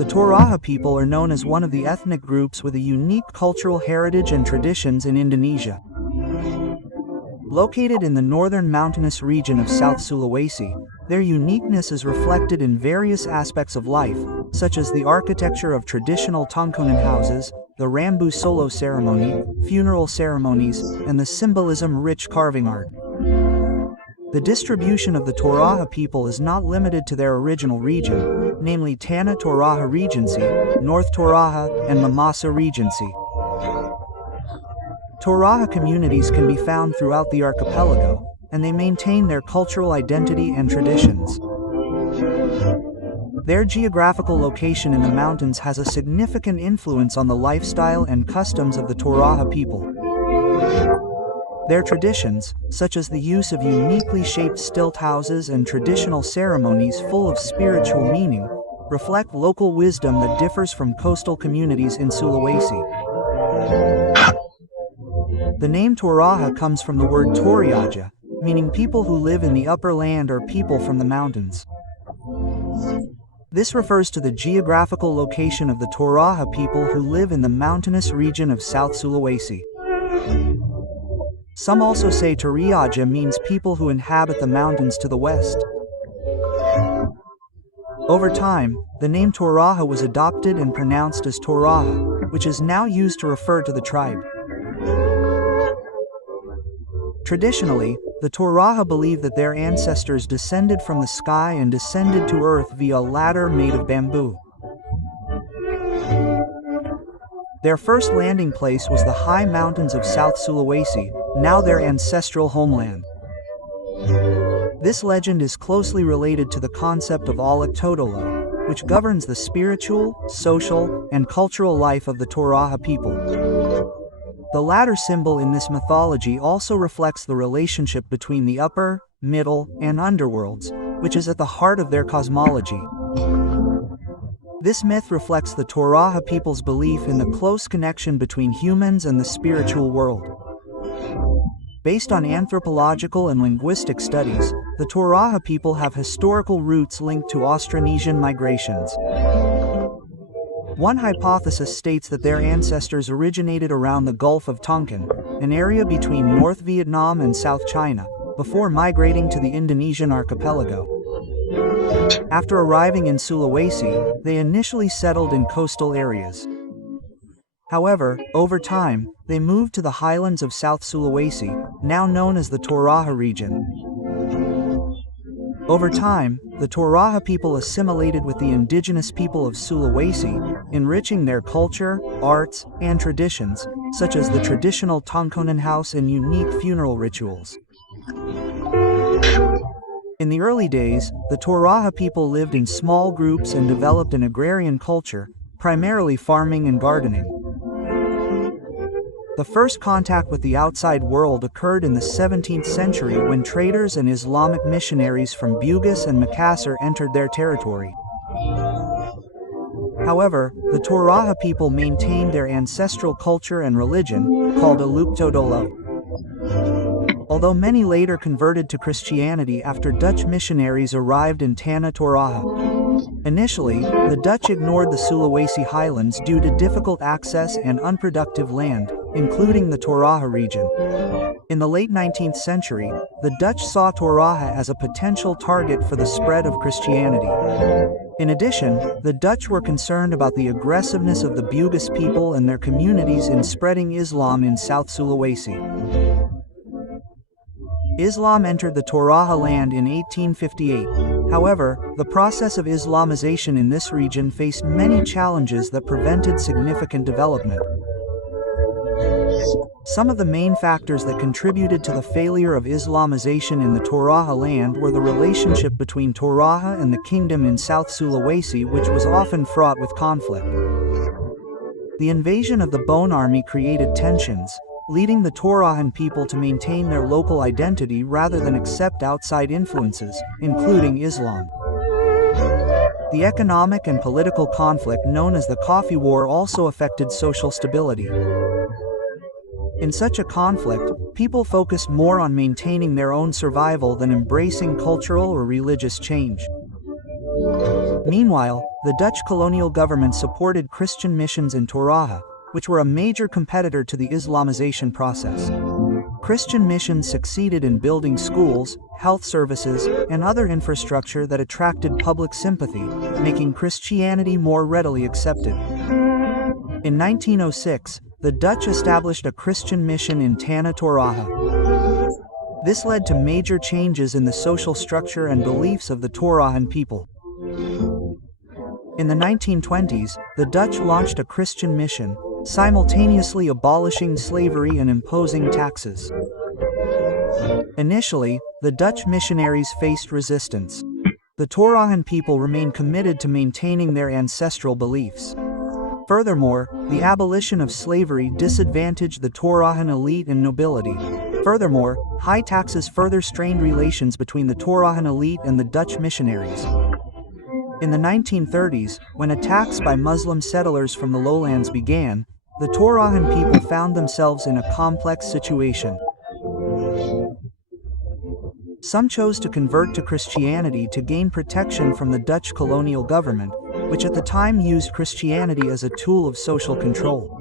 The Toraja people are known as one of the ethnic groups with a unique cultural heritage and traditions in Indonesia. Located in the northern mountainous region of South Sulawesi, their uniqueness is reflected in various aspects of life, such as the architecture of traditional tongkonan houses, the Rambu Solo ceremony, funeral ceremonies, and the symbolism-rich carving art. The distribution of the Toraja people is not limited to their original region, namely Tanah Toraja Regency, North Toraja, and Mamasa Regency. Toraja communities can be found throughout the archipelago, and they maintain their cultural identity and traditions. Their geographical location in the mountains has a significant influence on the lifestyle and customs of the Toraja people. Their traditions, such as the use of uniquely shaped stilt houses and traditional ceremonies full of spiritual meaning, reflect local wisdom that differs from coastal communities in Sulawesi. The name Toraja comes from the word toraja, meaning people who live in the upper land or people from the mountains. This refers to the geographical location of the Toraja people who live in the mountainous region of South Sulawesi. Some also say toraja means people who inhabit the mountains to the west. Over time, the name Toraja was adopted and pronounced as Toraja, which is now used to refer to the tribe. Traditionally, the Toraja believe that their ancestors descended from the sky and descended to earth via a ladder made of bamboo. Their first landing place was the high mountains of South Sulawesi, now their ancestral homeland. This legend is closely related to the concept of Alak Todolo, which governs the spiritual, social, and cultural life of the Toraja people. The latter symbol in this mythology also reflects the relationship between the upper, middle, and underworlds, which is at the heart of their cosmology. This myth reflects the Toraja people's belief in the close connection between humans and the spiritual world. Based on anthropological and linguistic studies, the Toraja people have historical roots linked to Austronesian migrations. One hypothesis states that their ancestors originated around the Gulf of Tonkin, an area between North Vietnam and South China, before migrating to the Indonesian archipelago. After arriving in Sulawesi, they initially settled in coastal areas. However, over time, they moved to the highlands of South Sulawesi, now known as the Toraja region. Over time, the Toraja people assimilated with the indigenous people of Sulawesi, enriching their culture, arts, and traditions, such as the traditional tongkonan house and unique funeral rituals. In the early days, the Toraja people lived in small groups and developed an agrarian culture, primarily farming and gardening. The first contact with the outside world occurred in the 17th century when traders and Islamic missionaries from Bugis and Makassar entered their territory. However, the Toraja people maintained their ancestral culture and religion, called Aluk Todolo. Although many later converted to Christianity after Dutch missionaries arrived in Tanah Toraja. Initially, the Dutch ignored the Sulawesi highlands due to difficult access and unproductive land, including the Toraja region. In the late 19th century, the Dutch saw Toraja as a potential target for the spread of Christianity. In addition, the Dutch were concerned about the aggressiveness of the Bugis people and their communities in spreading Islam in South Sulawesi. Islam entered the Toraja land in 1858. However, the process of Islamization in this region faced many challenges that prevented significant development. Some of the main factors that contributed to the failure of Islamization in the Toraja land were the relationship between Toraja and the kingdom in South Sulawesi, which was often fraught with conflict. The invasion of the Bone Army created tensions, leading the Torajan people to maintain their local identity rather than accept outside influences, including Islam. The economic and political conflict known as the Coffee War also affected social stability. In such a conflict, people focused more on maintaining their own survival than embracing cultural or religious change. Meanwhile, the Dutch colonial government supported Christian missions in Toraja, which were a major competitor to the Islamization process. Christian missions succeeded in building schools, health services, and other infrastructure that attracted public sympathy, making Christianity more readily accepted. In 1906, the Dutch established a Christian mission in Tanah Toraja. This led to major changes in the social structure and beliefs of the Torajan people. In the 1920s, the Dutch launched a Christian mission, simultaneously abolishing slavery and imposing taxes. Initially, the Dutch missionaries faced resistance. The Torajan people remained committed to maintaining their ancestral beliefs. Furthermore, the abolition of slavery disadvantaged the Torajan elite and nobility. Furthermore, high taxes further strained relations between the Torajan elite and the Dutch missionaries. In the 1930s, when attacks by Muslim settlers from the lowlands began, the Torajan people found themselves in a complex situation. Some chose to convert to Christianity to gain protection from the Dutch colonial government, which at the time used Christianity as a tool of social control.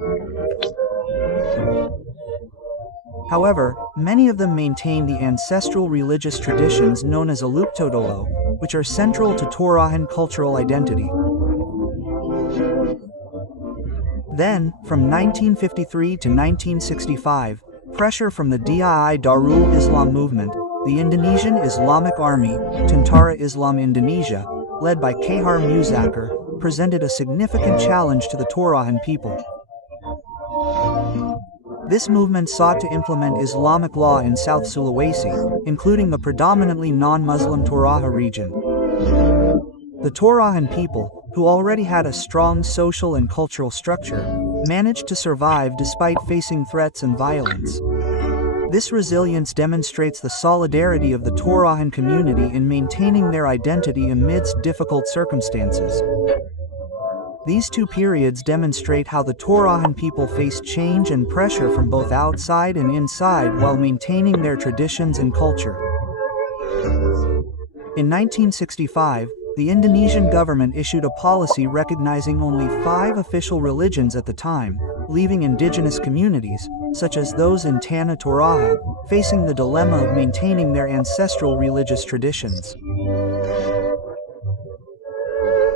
However, many of them maintain the ancestral religious traditions known as Aluptodolo, which are central to Torajan cultural identity. Then, from 1953 to 1965, pressure from the Dii Darul Islam movement, the Indonesian Islamic Army, Tentara Islam Indonesia, led by Khar Muzakkar, presented a significant challenge to the Torajan people. This movement sought to implement Islamic law in South Sulawesi, including the predominantly non-Muslim Toraja region. The Torajan people, who already had a strong social and cultural structure, managed to survive despite facing threats and violence. This resilience demonstrates the solidarity of the Torajan community in maintaining their identity amidst difficult circumstances. These two periods demonstrate how the Torajan people faced change and pressure from both outside and inside while maintaining their traditions and culture. In 1965, the Indonesian government issued a policy recognizing only 5 official religions at the time, leaving indigenous communities, such as those in Tanah Toraja, facing the dilemma of maintaining their ancestral religious traditions.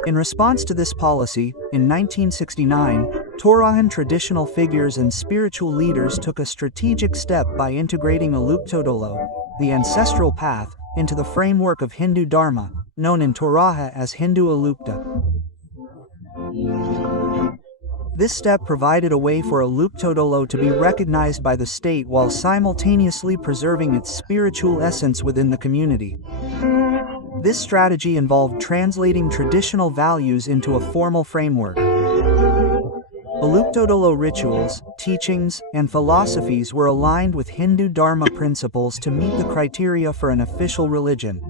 In response to this policy, in 1969, Torajan traditional figures and spiritual leaders took a strategic step by integrating Aluptodolo, the ancestral path, into the framework of Hindu Dharma, known in Toraja as Hindu Alupta. This step provided a way for Aluptodolo to be recognized by the state while simultaneously preserving its spiritual essence within the community. This strategy involved translating traditional values into a formal framework. Aluptodolo rituals, teachings, and philosophies were aligned with Hindu Dharma principles to meet the criteria for an official religion.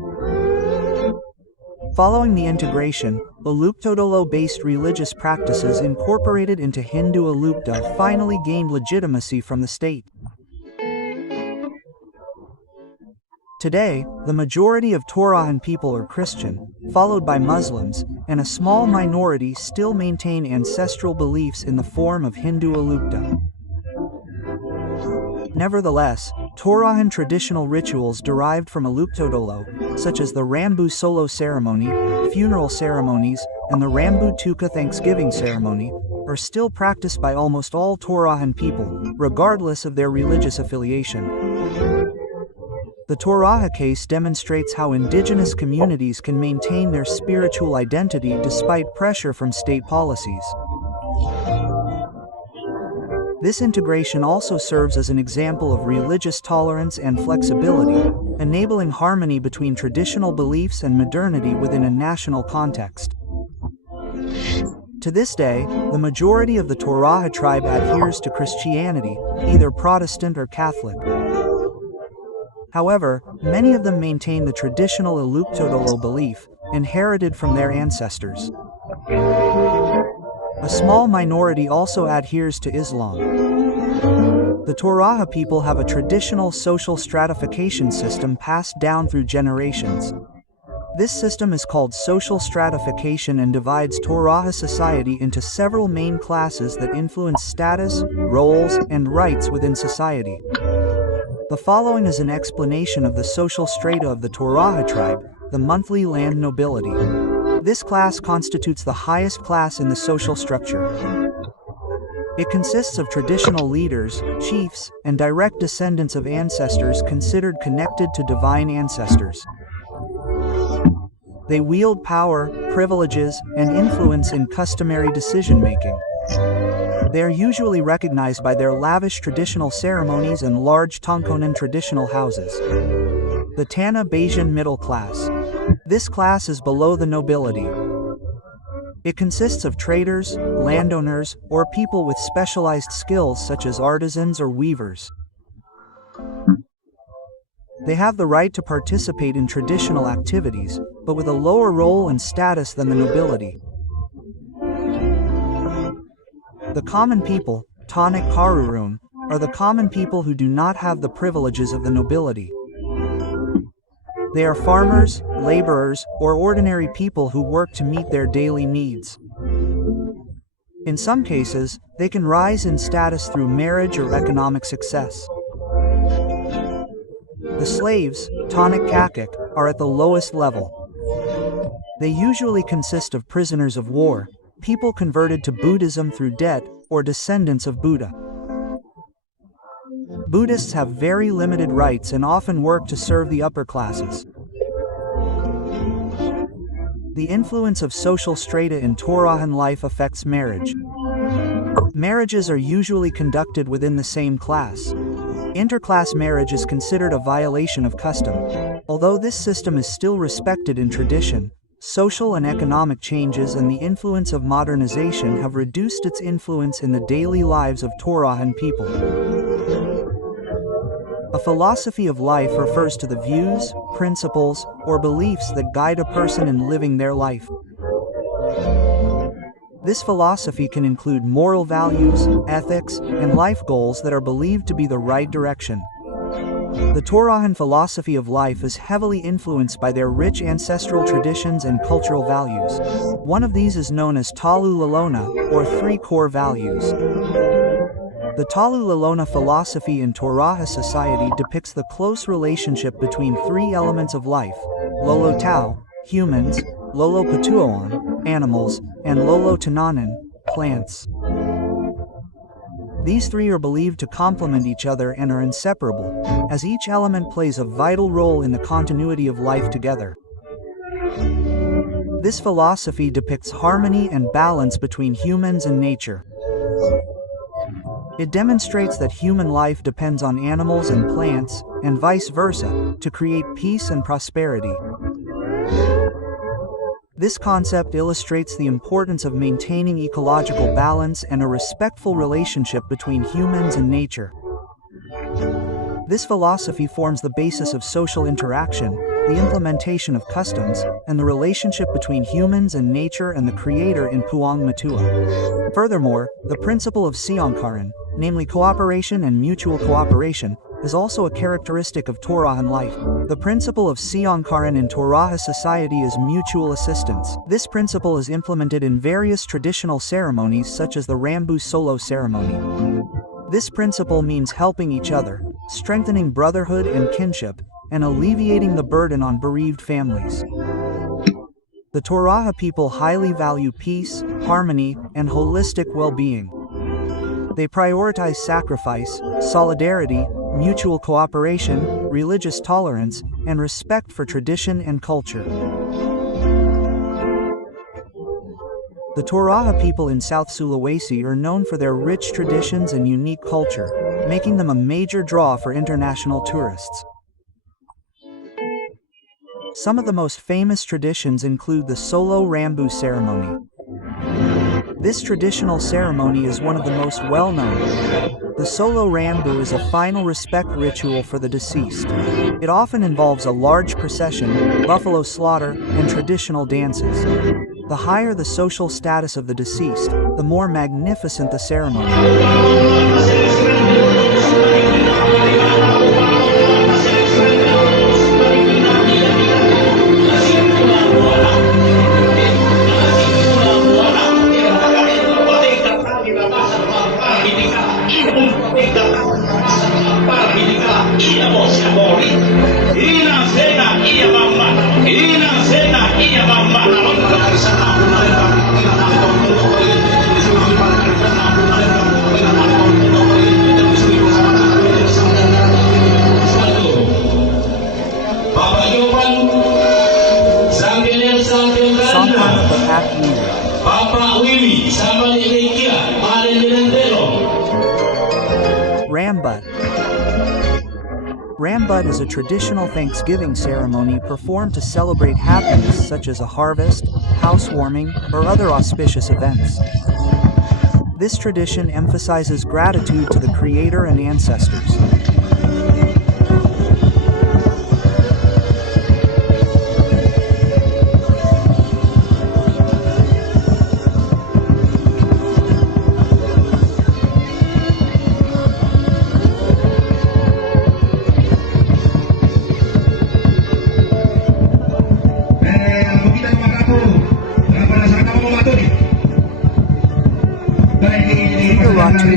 Following the integration, Aluptodolo-based religious practices incorporated into Hindu Alupta finally gained legitimacy from the state. Today, the majority of Torajan people are Christian, followed by Muslims, and a small minority still maintain ancestral beliefs in the form of Hindu Alupta. Nevertheless, Torajan traditional rituals derived from Aluptodolo, such as the Rambu Solo ceremony, funeral ceremonies, and the Rambu Tuka Thanksgiving ceremony, are still practiced by almost all Torajan people, regardless of their religious affiliation. The Toraja case demonstrates how indigenous communities can maintain their spiritual identity despite pressure from state policies. This integration also serves as an example of religious tolerance and flexibility, enabling harmony between traditional beliefs and modernity within a national context. To this day, the majority of the Toraja tribe adheres to Christianity, either Protestant or Catholic. However, many of them maintain the traditional Aluptodolo belief, inherited from their ancestors. A small minority also adheres to Islam. The Toraja people have a traditional social stratification system passed down through generations. This system is called social stratification and divides Toraja society into several main classes that influence status, roles, and rights within society. The following is an explanation of the social strata of the Toraja tribe, the monthly land nobility. This class constitutes the highest class in the social structure. It consists of traditional leaders, chiefs, and direct descendants of ancestors considered connected to divine ancestors. They wield power, privileges, and influence in customary decision-making. They are usually recognized by their lavish traditional ceremonies and large Tongkonan traditional houses. The Tanna Bayesian middle class. This class is below the nobility. It consists of traders, landowners, or people with specialized skills such as artisans or weavers. They have the right to participate in traditional activities, but with a lower role and status than the nobility. The common people, Tonic Karurun, are the common people who do not have the privileges of the nobility. They are farmers, laborers, or ordinary people who work to meet their daily needs. In some cases, they can rise in status through marriage or economic success. The slaves, Tonic Kakak, are at the lowest level. They usually consist of prisoners of war, people converted to Buddhism through debt, or descendants of Buddha. Buddhists have very limited rights and often work to serve the upper classes. The influence of social strata in Torajan life affects marriage. Marriages are usually conducted within the same class. Interclass marriage is considered a violation of custom. Although this system is still respected in tradition, social and economic changes and the influence of modernization have reduced its influence in the daily lives of Torajan people. A philosophy of life refers to the views, principles, or beliefs that guide a person in living their life. This philosophy can include moral values, ethics, and life goals that are believed to be the right direction. The Torajan philosophy of life is heavily influenced by their rich ancestral traditions and cultural values. One of these is known as Talu Lalona, or three core values. The Talu Lalona philosophy in Toraja society depicts the close relationship between three elements of life: Lolo Tau, humans; Lolo Patuoan, animals; and Lolo Tananan, plants. These three are believed to complement each other and are inseparable, as each element plays a vital role in the continuity of life together. This philosophy depicts harmony and balance between humans and nature. It demonstrates that human life depends on animals and plants, and vice versa, to create peace and prosperity. This concept illustrates the importance of maintaining ecological balance and a respectful relationship between humans and nature. This philosophy forms the basis of social interaction, the implementation of customs, and the relationship between humans and nature and the creator in Puang Matua. Furthermore, the principle of Siangkaran, namely cooperation and mutual cooperation, is also a characteristic of Torajan life. The principle of Siangkaran in Toraja society is mutual assistance. This principle is implemented in various traditional ceremonies such as the Rambu Solo ceremony. This principle means helping each other, strengthening brotherhood and kinship, and alleviating the burden on bereaved families. The Toraja people highly value peace, harmony, and holistic well-being. They prioritize sacrifice, solidarity, mutual cooperation, religious tolerance, and respect for tradition and culture. The Toraja people in South Sulawesi are known for their rich traditions and unique culture, making them a major draw for international tourists. Some of the most famous traditions include the Solo Rambu ceremony. This traditional ceremony is one of the most well-known. The Solo Rambu is a final respect ritual for the deceased. It often involves a large procession, buffalo slaughter, and traditional dances. The higher the social status of the deceased, the more magnificent the ceremony. Sambut is a traditional Thanksgiving ceremony performed to celebrate happiness such as a harvest, housewarming, or other auspicious events. This tradition emphasizes gratitude to the Creator and ancestors.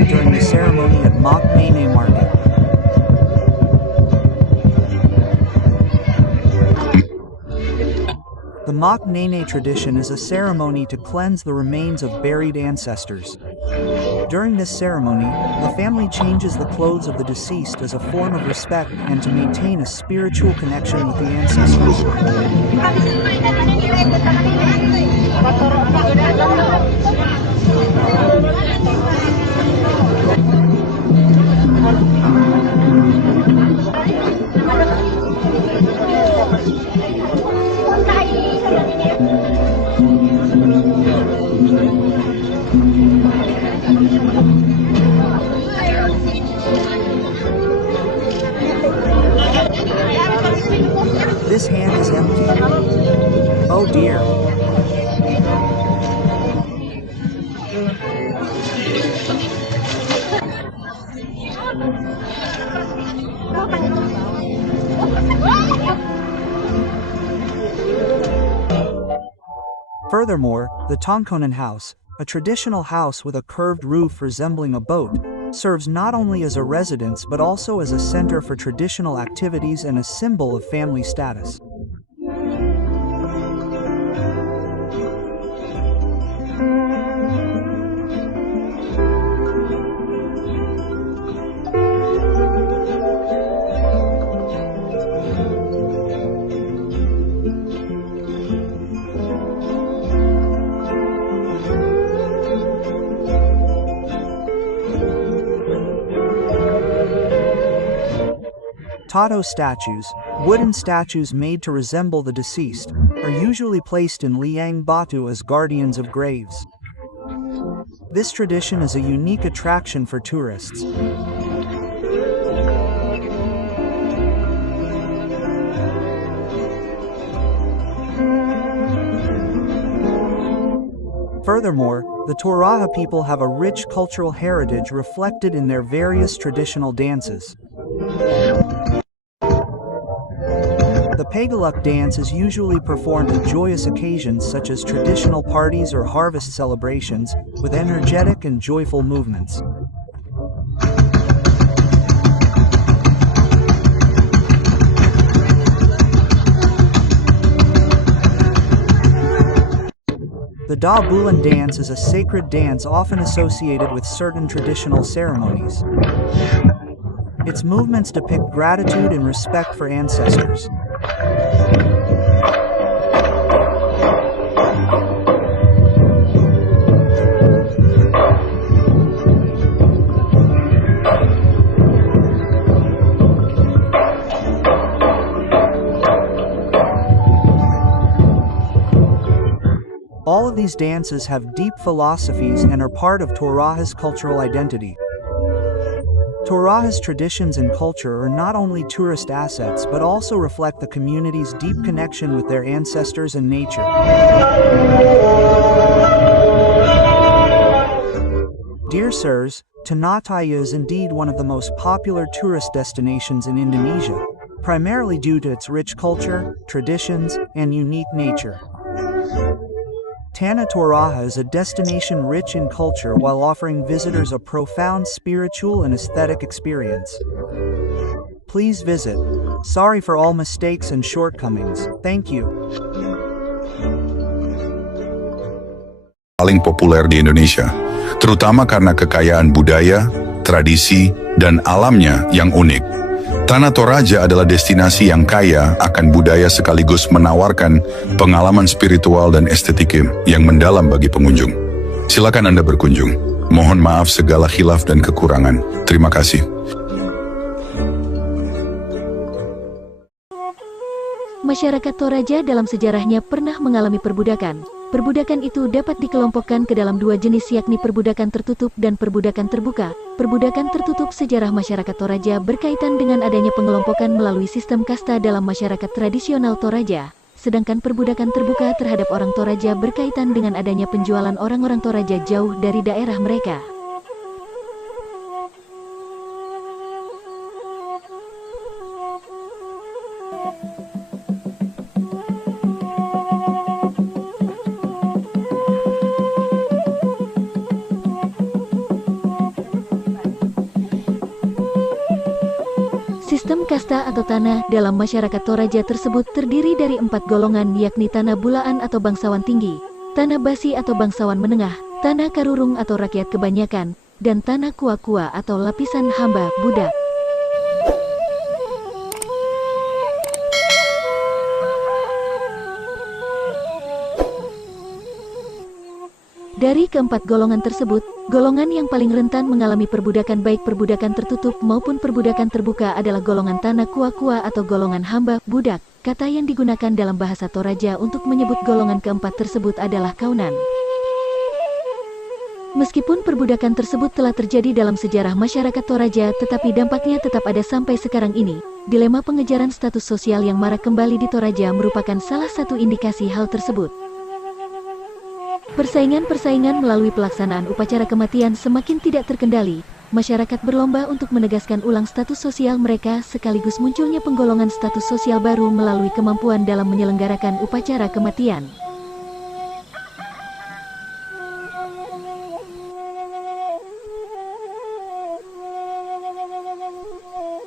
During the ceremony at Mak Nene Market. The Mak Nene tradition is a ceremony to cleanse the remains of buried ancestors. During this ceremony, the family changes the clothes of the deceased as a form of respect and to maintain a spiritual connection with the ancestors. This hand is empty. Oh dear. Furthermore, the Tongkonan house, a traditional house with a curved roof resembling a boat, serves not only as a residence but also as a center for traditional activities and a symbol of family status. Tato statues, wooden statues made to resemble the deceased, are usually placed in liang batu as guardians of graves. This tradition is a unique attraction for tourists. Furthermore, the Toraja people have a rich cultural heritage reflected in their various traditional dances. The Pagaluk dance is usually performed at joyous occasions such as traditional parties or harvest celebrations, with energetic and joyful movements. The Da Bulan dance is a sacred dance often associated with certain traditional ceremonies. Its movements depict gratitude and respect for ancestors. All of these dances have deep philosophies and are part of Toraja's cultural identity. Toraja's traditions and culture are not only tourist assets but also reflect the community's deep connection with their ancestors and nature. Dear sirs, Ternate is indeed one of the most popular tourist destinations in Indonesia, primarily due to its rich culture, traditions, and unique nature. Tanah Toraja is a destination rich in culture while offering visitors a profound spiritual and aesthetic experience. Please visit. Sorry for all mistakes and shortcomings. Thank you. Paling populer di Indonesia, terutama karena kekayaan budaya, tradisi, dan alamnya yang unik. Tanah Toraja adalah destinasi yang kaya akan budaya sekaligus menawarkan pengalaman spiritual dan estetik yang mendalam bagi pengunjung. Silakan Anda berkunjung. Mohon maaf segala khilaf dan kekurangan. Terima kasih. Masyarakat Toraja dalam sejarahnya pernah mengalami perbudakan. Perbudakan itu dapat dikelompokkan ke dalam dua jenis, yakni perbudakan tertutup dan perbudakan terbuka. Perbudakan tertutup sejarah masyarakat Toraja berkaitan dengan adanya pengelompokan melalui sistem kasta dalam masyarakat tradisional Toraja. Sedangkan perbudakan terbuka terhadap orang Toraja berkaitan dengan adanya penjualan orang-orang Toraja jauh dari daerah mereka. Sistem kasta atau tanah dalam masyarakat Toraja tersebut terdiri dari 4 golongan, yakni tanah bulaan atau bangsawan tinggi, tanah basi atau bangsawan menengah, tanah karurung atau rakyat kebanyakan, dan tanah kua-kua atau lapisan hamba budak. Dari keempat golongan tersebut, golongan yang paling rentan mengalami perbudakan baik perbudakan tertutup maupun perbudakan terbuka adalah golongan tanah kua-kua atau golongan hamba budak. Kata yang digunakan dalam bahasa Toraja untuk menyebut golongan keempat tersebut adalah kaunan. Meskipun perbudakan tersebut telah terjadi dalam sejarah masyarakat Toraja, tetapi dampaknya tetap ada sampai sekarang ini. Dilema pengejaran status sosial yang marak kembali di Toraja merupakan salah satu indikasi hal tersebut. Persaingan melalui pelaksanaan upacara kematian semakin tidak terkendali. Masyarakat berlomba untuk menegaskan ulang status sosial mereka, sekaligus munculnya penggolongan status sosial baru melalui kemampuan dalam menyelenggarakan upacara kematian.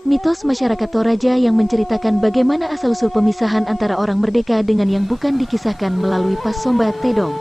Mitos masyarakat Toraja yang menceritakan bagaimana asal-usul pemisahan antara orang merdeka dengan yang bukan dikisahkan melalui Pas Somba Tedong.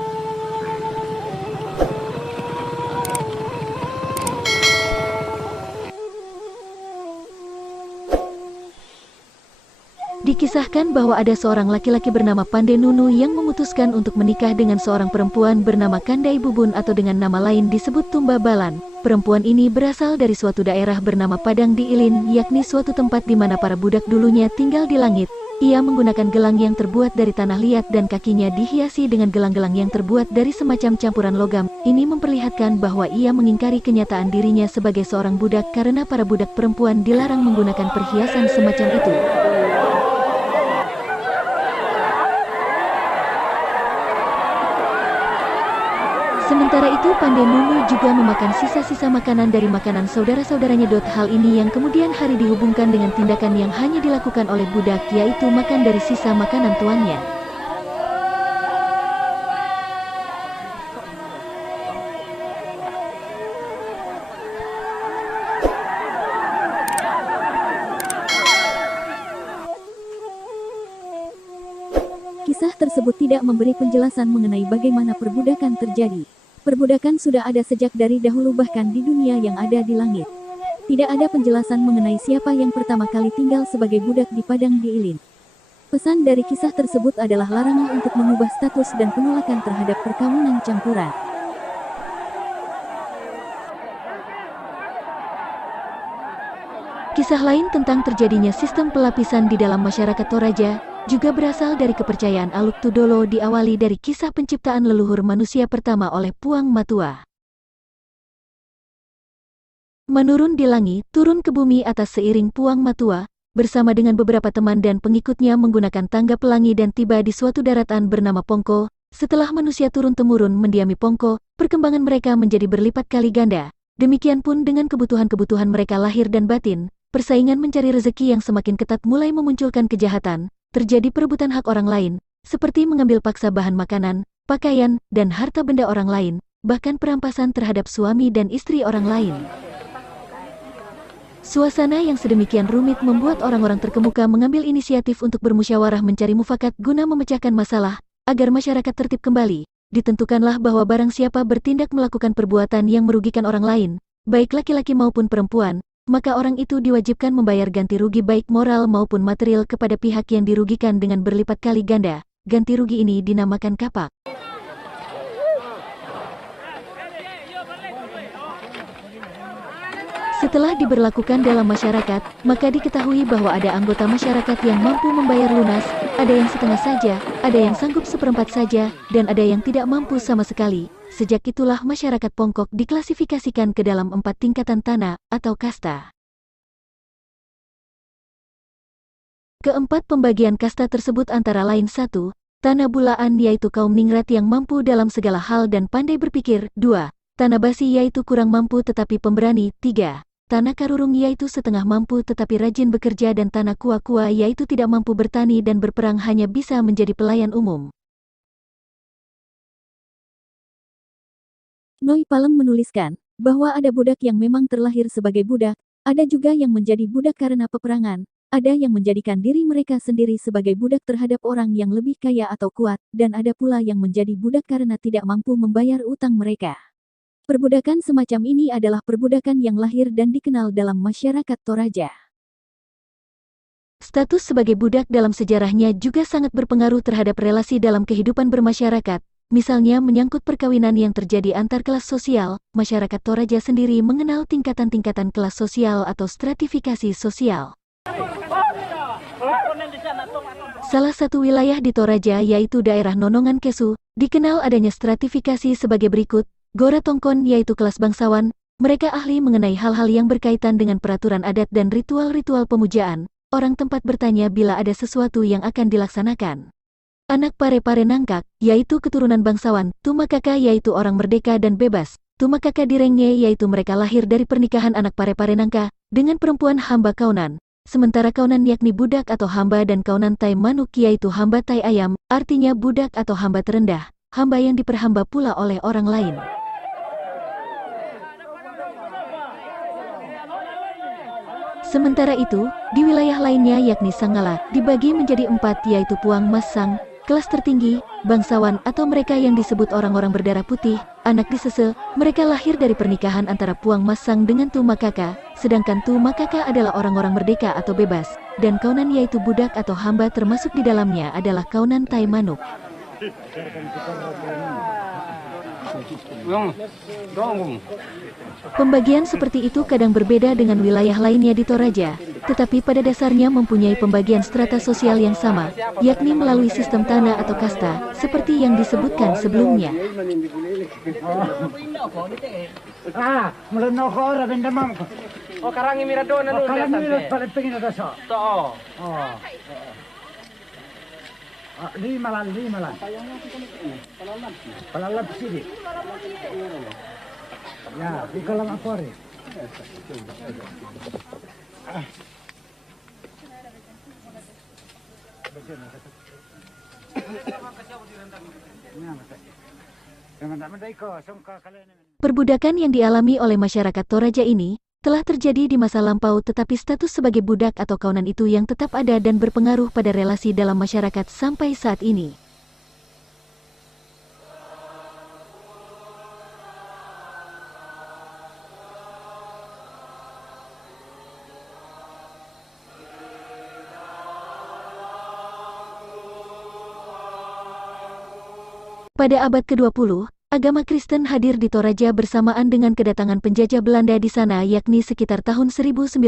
Dikisahkan bahwa ada seorang laki-laki bernama Pande Nunu yang memutuskan untuk menikah dengan seorang perempuan bernama Kandai Bubun atau dengan nama lain disebut Tumba Balan. Perempuan ini berasal dari suatu daerah bernama Padang di Ilin, yakni suatu tempat di mana para budak dulunya tinggal di langit. Ia menggunakan gelang yang terbuat dari tanah liat dan kakinya dihiasi dengan gelang-gelang yang terbuat dari semacam campuran logam. Ini memperlihatkan bahwa ia mengingkari kenyataan dirinya sebagai seorang budak karena para budak perempuan dilarang menggunakan perhiasan semacam itu. Sementara itu Pande Nunu juga memakan sisa-sisa makanan dari makanan saudara-saudaranya. Hal ini yang kemudian hari dihubungkan dengan tindakan yang hanya dilakukan oleh budak, yaitu makan dari sisa makanan tuannya. Kisah tersebut tidak memberi penjelasan mengenai bagaimana perbudakan terjadi. Perbudakan sudah ada sejak dari dahulu, bahkan di dunia yang ada di langit. Tidak ada penjelasan mengenai siapa yang pertama kali tinggal sebagai budak di Padang di Ilin. Pesan dari kisah tersebut adalah larangan untuk mengubah status dan penolakan terhadap perkawinan campuran. Kisah lain tentang terjadinya sistem pelapisan di dalam masyarakat Toraja juga berasal dari kepercayaan Aluk Tudolo, diawali dari kisah penciptaan leluhur manusia pertama oleh Puang Matua. Menurun di langit, turun ke bumi atas seiring Puang Matua, bersama dengan beberapa teman dan pengikutnya menggunakan tangga pelangi dan tiba di suatu daratan bernama Pongko. Setelah manusia turun-temurun mendiami Pongko, perkembangan mereka menjadi berlipat kali ganda. Demikian pun dengan kebutuhan-kebutuhan mereka lahir dan batin, persaingan mencari rezeki yang semakin ketat mulai memunculkan kejahatan. Terjadi perebutan hak orang lain, seperti mengambil paksa bahan makanan, pakaian, dan harta benda orang lain, bahkan perampasan terhadap suami dan istri orang lain. Suasana yang sedemikian rumit membuat orang-orang terkemuka mengambil inisiatif untuk bermusyawarah mencari mufakat guna memecahkan masalah, agar masyarakat tertib kembali. Ditentukanlah bahwa barang siapa bertindak melakukan perbuatan yang merugikan orang lain, baik laki-laki maupun perempuan, maka orang itu diwajibkan membayar ganti rugi baik moral maupun material kepada pihak yang dirugikan dengan berlipat kali ganda. Ganti rugi ini dinamakan kapak. Setelah diberlakukan dalam masyarakat, maka diketahui bahwa ada anggota masyarakat yang mampu membayar lunas, ada yang setengah saja, ada yang sanggup seperempat saja, dan ada yang tidak mampu sama sekali. Sejak itulah masyarakat Pongkok diklasifikasikan ke dalam 4 tingkatan tanah atau kasta. Keempat pembagian kasta tersebut antara lain 1. Tanah bulaan yaitu kaum ningrat yang mampu dalam segala hal dan pandai berpikir. 2. Tanah basi yaitu kurang mampu tetapi pemberani. 3. Tanah karurung yaitu setengah mampu tetapi rajin bekerja dan tanah kua-kua yaitu tidak mampu bertani dan berperang hanya bisa menjadi pelayan umum. Noi Palem menuliskan bahwa ada budak yang memang terlahir sebagai budak, ada juga yang menjadi budak karena peperangan, ada yang menjadikan diri mereka sendiri sebagai budak terhadap orang yang lebih kaya atau kuat, dan ada pula yang menjadi budak karena tidak mampu membayar utang mereka. Perbudakan semacam ini adalah perbudakan yang lahir dan dikenal dalam masyarakat Toraja. Status sebagai budak dalam sejarahnya juga sangat berpengaruh terhadap relasi dalam kehidupan bermasyarakat. Misalnya menyangkut perkawinan yang terjadi antar kelas sosial, masyarakat Toraja sendiri mengenal tingkatan-tingkatan kelas sosial atau stratifikasi sosial. Salah satu wilayah di Toraja yaitu daerah Nonongan Kesu, dikenal adanya stratifikasi sebagai berikut. Gora Tongkon yaitu kelas bangsawan, mereka ahli mengenai hal-hal yang berkaitan dengan peraturan adat dan ritual-ritual pemujaan. Orang tempat bertanya bila ada sesuatu yang akan dilaksanakan. Anak pare-pare nangkak, yaitu keturunan bangsawan. Tumakaka yaitu orang merdeka dan bebas. Tumakaka direnge yaitu mereka lahir dari pernikahan anak pare-pare nangka dengan perempuan hamba kaunan. Sementara kaunan yakni budak atau hamba dan kaunan tai manuk yaitu hamba tai ayam, artinya budak atau hamba terendah, hamba yang diperhamba pula oleh orang lain. Sementara itu, di wilayah lainnya yakni Sanggala, dibagi menjadi 4 yaitu Puang Mas Sang, kelas tertinggi, bangsawan atau mereka yang disebut orang-orang berdarah putih, anak disese, mereka lahir dari pernikahan antara Puang Mas Sang dengan Tumakaka, sedangkan Tumakaka adalah orang-orang merdeka atau bebas, dan kaunan yaitu budak atau hamba termasuk di dalamnya adalah kaunan tai manuk. Pembagian seperti itu kadang berbeda dengan wilayah lainnya di Toraja, tetapi pada dasarnya mempunyai pembagian strata sosial yang sama, yakni melalui sistem tanah atau kasta, seperti yang disebutkan sebelumnya. Ya, di kolam akuarium. Perbudakan yang dialami oleh masyarakat Toraja ini telah terjadi di masa lampau, tetapi status sebagai budak atau kaunan itu yang tetap ada dan berpengaruh pada relasi dalam masyarakat sampai saat ini. Pada abad ke-20, agama Kristen hadir di Toraja bersamaan dengan kedatangan penjajah Belanda di sana yakni sekitar tahun 1906.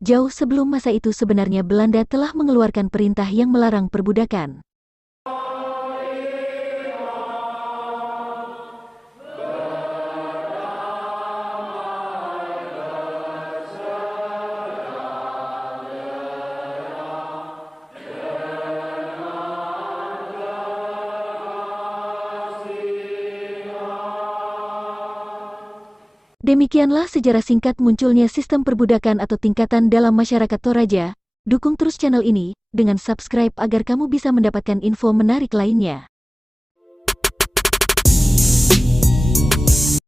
Jauh sebelum masa itu sebenarnya Belanda telah mengeluarkan perintah yang melarang perbudakan. Demikianlah sejarah singkat munculnya sistem perbudakan atau tingkatan dalam masyarakat Toraja. Dukung terus channel ini dengan subscribe agar kamu bisa mendapatkan info menarik lainnya.